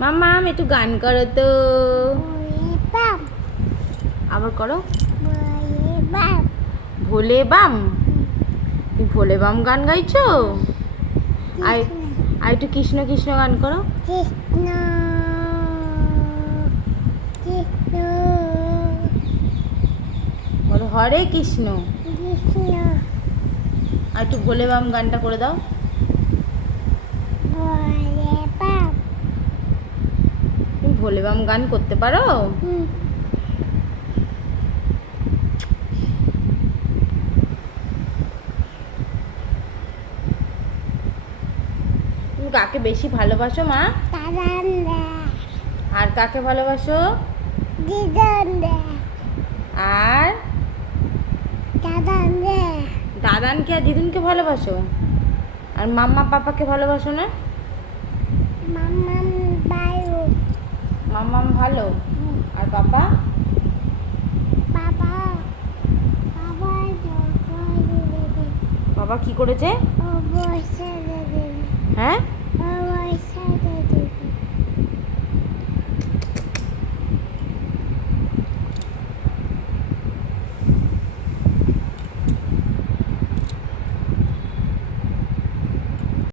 মাম্মাম একটু গান করো তো। আবার করো। ভোলে বাম। তুমি ভোলে বাম গান গাইছো? আর আর একটু কৃষ্ণ কৃষ্ণ গান করো। কৃষ্ণ কৃষ্ণ বলো হরে কৃষ্ণ। কৃষ্ণ আর একটু ভোলে বাম গানটা করে দাও। ভোলে বাম। তুমি ভোলে বাম গান করতে পারো? তুমি কাকে বেশি ভালোবাসো মা? দাদান দে আর কাকে ভালোবাসো? দিদান দে আর দাদান দে দাদানকে আর দিদুনকে ভালোবাসো? আর মাম্মা পাপাকে ভালোবাসো না? মাম্মাম বায়ু মাম্মাম ভালো। আর পাপা? বাবা বাবা বাবা কি করেছে? ও বসে দেবে হ্যাঁ